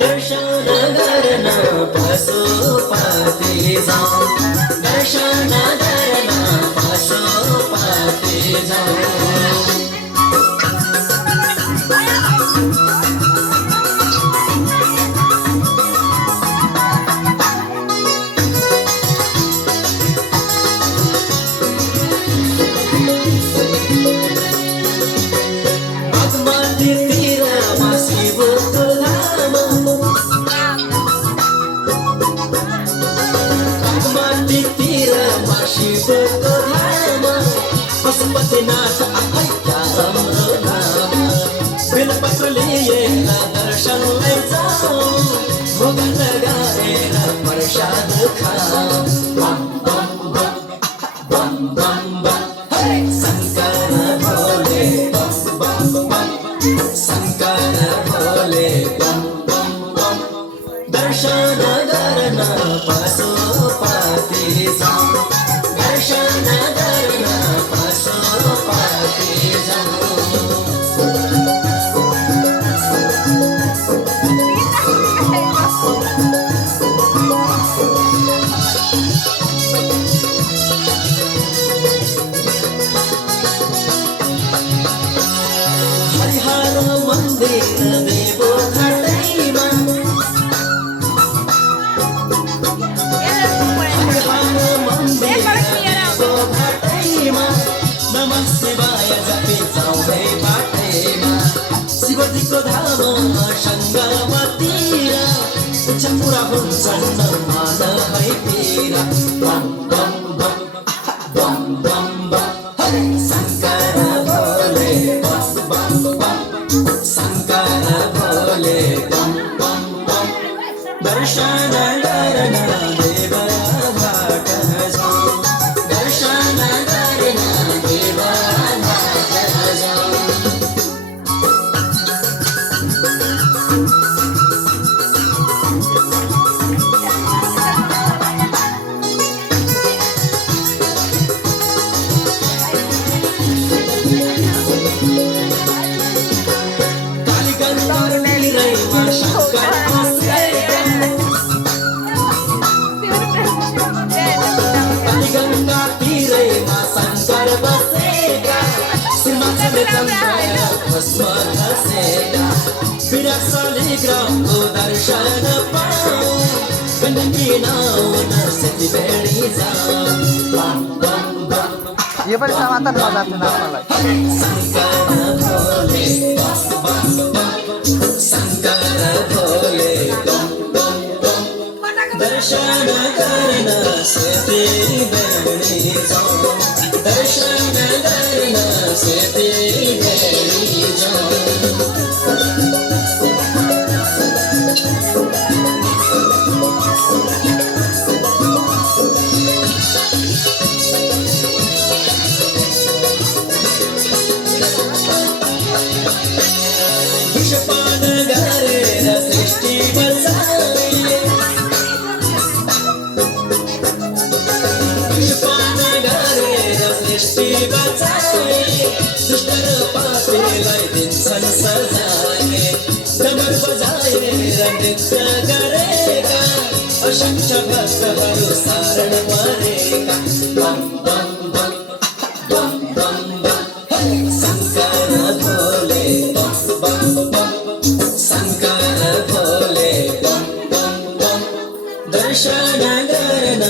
दर्शन गर्न पशुपति जाऊँ दर्शन गर्न पशुपति जाऊँ पशुपतिनाथ आज्ञा हाम्रो नाम बेलपत्र लिएर दर्शन लैजाऊ भोग लगाएर प्रसाद खाऊ बम बम बम बम बम बम हे शङ्कर भोले बम बम बम शङ्कर भोले बम बम बम दर्शन गर्न पशुपति जाऊँ दर्शन गर्न पशुपति जाऊँ हरिहर मन्दिर देवो घाटैमा नमः शिवाय जपी जाऊँ है बाटैमा शिवजीको धाम सङ्गमतिर इच्छा पुरा हुन्छन् मान है पीरा बम बम बम बम बम बम हरे शङ्कर भोले बम बम बम शङ्कर भोले बम बम बम दर्शन गर्न देव घाट जाऊँ दर्शन गर्न देव घाट जाऊँ कालीगङ्गा शङ्कर कालीगङ्गा तीरैमा शङ्कर बसेका सिंहासन चन्द्र भस्म घसेका विरासले ग्रहको दर्शन पाऊ गण्डकी नाउन सेती भेडी जाऊ बम बम बम यो पनि समाधान मजा चुनावलाई शङ्कर भोले बम बम बम शङ्कर भोले बम बम बम दर्शन गर्न सेती भेडी जाऊ दर्शन गर्न सेती भेडी जाऊ विषपान गरेर सृष्टि बचाए विषपान गरेर सृष्टि बचाए दुष्ट र पापीलाई दिन्छन् सजाए डमर बजाएर नृत्य गरेका असंख्य भक्तहरू शरण परेका बम बम बम बम बम बम हे शङ्कर भोले बम बम बम शङ्कर भोले बम बम बम दर्शन गर्न